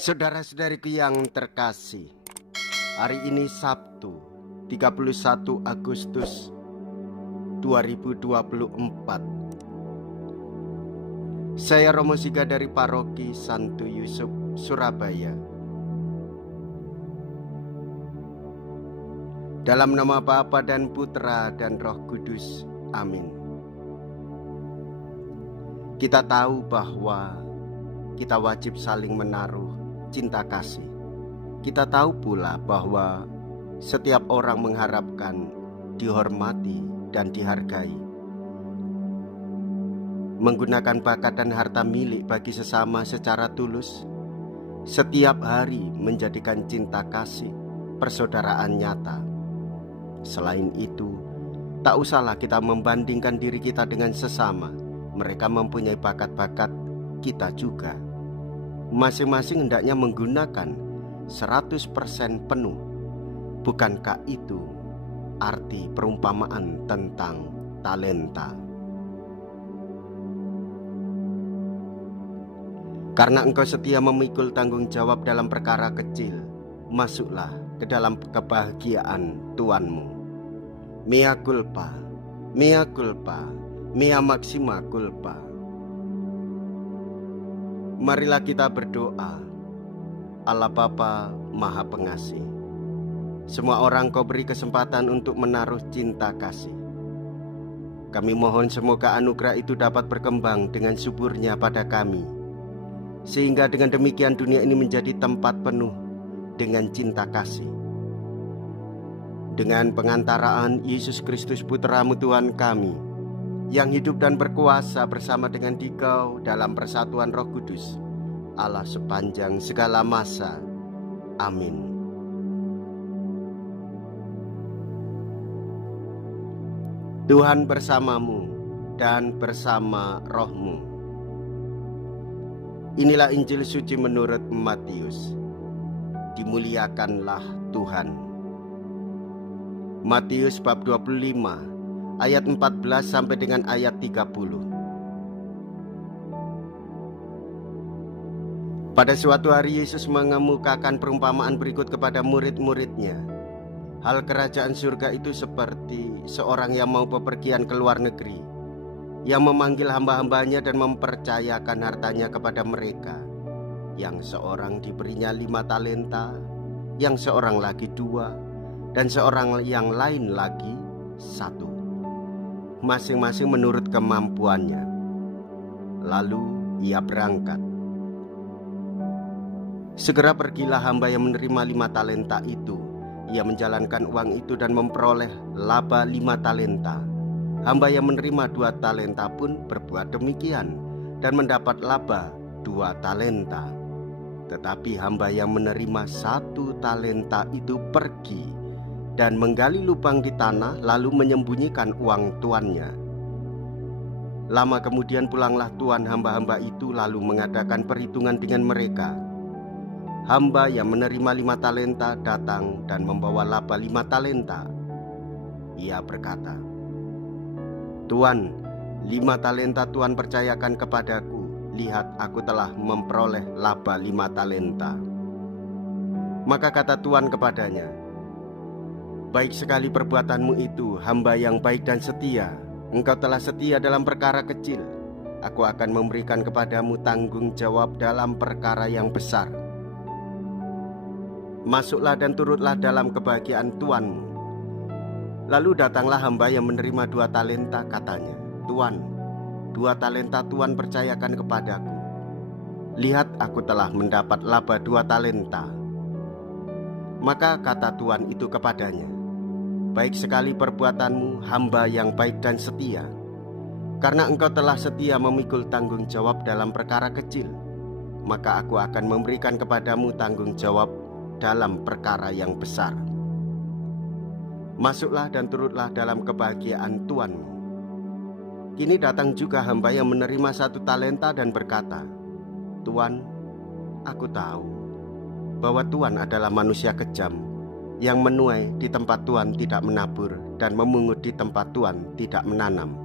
Saudara-saudariku yang terkasih, hari ini Sabtu 31 Agustus 2024. Saya Romo Siga dari Paroki Santo Yusuf, Surabaya. Dalam nama Bapa dan Putra dan Roh Kudus. Amin. Kita tahu bahwa kita wajib saling menaruh cinta kasih. Kita tahu pula bahwa setiap orang mengharapkan dihormati dan dihargai. Menggunakan bakat dan harta milik bagi sesama secara tulus, setiap hari menjadikan cinta kasih persaudaraan nyata. Selain itu, tak usahlah kita membandingkan diri kita dengan sesama. Mereka mempunyai bakat-bakat, kita juga. Masing-masing hendaknya menggunakan 100% penuh. Bukankah itu arti perumpamaan tentang talenta? Karena engkau setia memikul tanggung jawab dalam perkara kecil, masuklah ke dalam kebahagiaan Tuhanmu. Mea culpa, mea culpa, mea maxima culpa. Marilah kita berdoa. Allah Bapa Maha Pengasih, semua orang Kau beri kesempatan untuk menaruh cinta kasih. Kami mohon semoga anugerah itu dapat berkembang dengan suburnya pada kami, sehingga dengan demikian dunia ini menjadi tempat penuh dengan cinta kasih. Dengan pengantaraan Yesus Kristus Putra-Mu Tuhan kami, yang hidup dan berkuasa bersama dengan Dikau dalam persatuan Roh Kudus, Allah sepanjang segala masa. Amin. Tuhan bersamamu dan bersama rohmu. Inilah Injil suci menurut Matius. Dimuliakanlah Tuhan. Matius bab 25 ayat 14 sampai dengan ayat 30. Pada suatu hari Yesus mengemukakan perumpamaan berikut kepada murid-muridnya. Hal kerajaan surga itu seperti seorang yang mau bepergian ke luar negeri, yang memanggil hamba-hambanya dan mempercayakan hartanya kepada mereka. Yang seorang diberinya 5 talenta, yang seorang lagi 2, dan seorang yang lain lagi 1, masing-masing menurut kemampuannya. Lalu ia berangkat. Segera pergilah hamba yang menerima 5 talenta itu. Ia menjalankan uang itu dan memperoleh laba 5 talenta. Hamba yang menerima 2 talenta pun berbuat demikian dan mendapat laba 2 talenta. Tetapi hamba yang menerima 1 talenta itu pergi dan menggali lubang di tanah, lalu menyembunyikan uang tuannya. Lama kemudian pulanglah tuan hamba-hamba itu, lalu mengadakan perhitungan dengan mereka. Hamba yang menerima 5 talenta datang dan membawa laba 5 talenta. Ia berkata, "Tuan, 5 talenta Tuan percayakan kepadaku. Lihat, aku telah memperoleh laba 5 talenta." Maka kata Tuan kepadanya, "Baik sekali perbuatanmu itu, hamba yang baik dan setia. Engkau telah setia dalam perkara kecil. Aku akan memberikan kepadamu tanggung jawab dalam perkara yang besar. Masuklah dan turutlah dalam kebahagiaan Tuanmu." Lalu datanglah hamba yang menerima 2 talenta, katanya, "Tuan, 2 talenta Tuan percayakan kepadaku. Lihat, aku telah mendapat laba 2 talenta." Maka kata Tuan itu kepadanya, "Baik sekali perbuatanmu, hamba yang baik dan setia. Karena engkau telah setia memikul tanggung jawab dalam perkara kecil, maka aku akan memberikan kepadamu tanggung jawab dalam perkara yang besar. Masuklah dan turutlah dalam kebahagiaan Tuanmu." Kini datang juga hamba yang menerima 1 talenta dan berkata, "Tuan, aku tahu bahwa Tuan adalah manusia kejam, yang menuai di tempat Tuan tidak menabur dan memungut di tempat Tuan tidak menanam.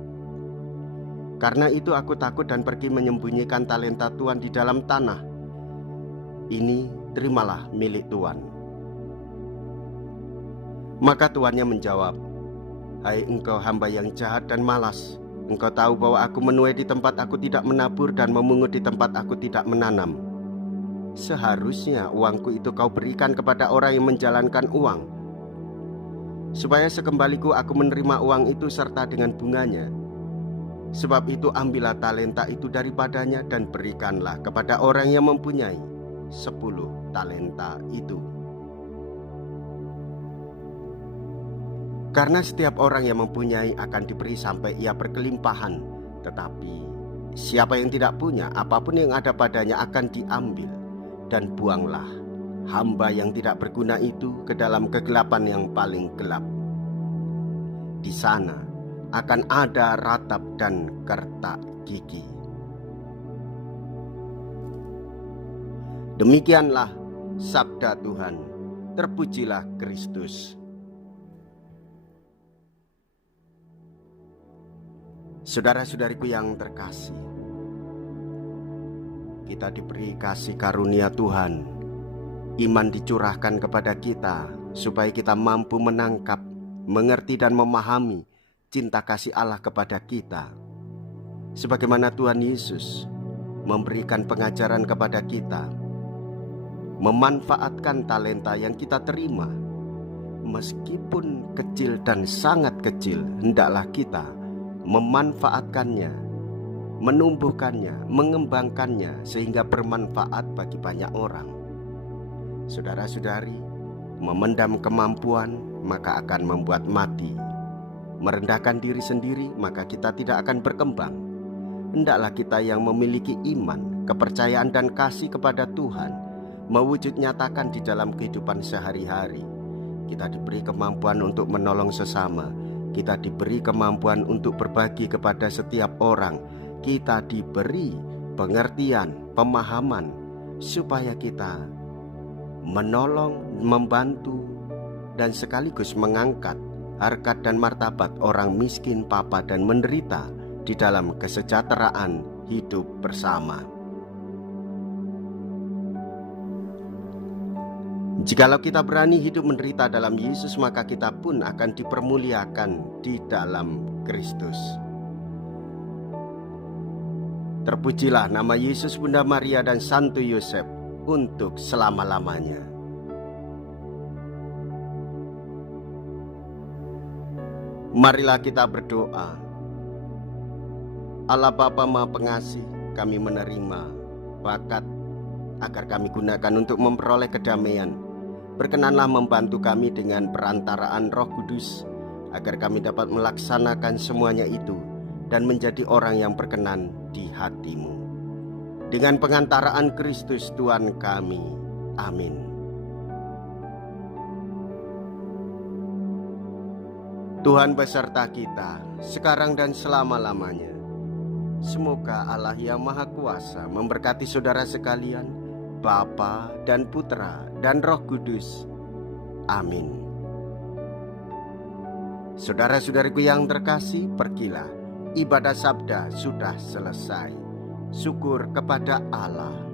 Karena itu aku takut dan pergi menyembunyikan talenta Tuhan di dalam tanah. Ini terimalah milik Tuan." Maka tuannya menjawab, "Hai engkau hamba yang jahat dan malas, engkau tahu bahwa aku menuai di tempat aku tidak menabur dan memungut di tempat aku tidak menanam. Seharusnya uangku itu kau berikan kepada orang yang menjalankan uang, supaya sekembaliku aku menerima uang itu serta dengan bunganya. Sebab itu ambillah talenta itu daripadanya dan berikanlah kepada orang yang mempunyai 10 talenta itu. Karena setiap orang yang mempunyai akan diberi sampai ia berkelimpahan, tetapi siapa yang tidak punya, apapun yang ada padanya akan diambil. Dan buanglah hamba yang tidak berguna itu ke dalam kegelapan yang paling gelap. Di sana akan ada ratap dan kertak gigi." Demikianlah sabda Tuhan. Terpujilah Kristus. Saudara-saudariku yang terkasih, kita diberi kasih karunia Tuhan. Iman dicurahkan kepada kita supaya kita mampu menangkap, mengerti dan memahami cinta kasih Allah kepada kita. Sebagaimana Tuhan Yesus memberikan pengajaran kepada kita, memanfaatkan talenta yang kita terima. Meskipun kecil dan sangat kecil, hendaklah kita memanfaatkannya, menumbuhkannya, mengembangkannya sehingga bermanfaat bagi banyak orang. Saudara-saudari, memendam kemampuan maka akan membuat mati. Merendahkan diri sendiri maka kita tidak akan berkembang. Hendaklah kita yang memiliki iman, kepercayaan dan kasih kepada Tuhan mewujud nyatakan di dalam kehidupan sehari-hari. Kita diberi kemampuan untuk menolong sesama. Kita diberi kemampuan untuk berbagi kepada setiap orang. Kita diberi pengertian, pemahaman, supaya kita menolong, membantu, dan sekaligus mengangkat harkat dan martabat orang miskin, papa, dan menderita di dalam kesejahteraan hidup bersama. Jikalau kita berani hidup menderita dalam Yesus, maka kita pun akan dipermuliakan di dalam Kristus. Terpujilah nama Yesus, Bunda Maria, dan Santo Yosef untuk selama-lamanya. Marilah kita berdoa. Allah Bapa Maha Pengasih, kami menerima bakat agar kami gunakan untuk memperoleh kedamaian. Berkenanlah membantu kami dengan perantaraan Roh Kudus, agar kami dapat melaksanakan semuanya itu dan menjadi orang yang berkenan di hati-Mu. Dengan pengantaraan Kristus Tuhan kami. Amin. Tuhan beserta kita, sekarang dan selama-lamanya. Semoga Allah yang Maha Kuasa memberkati saudara sekalian, Bapa dan Putra dan Roh Kudus. Amin. Saudara-saudariku yang terkasih, pergilah. Ibadah sabda sudah selesai. Syukur kepada Allah.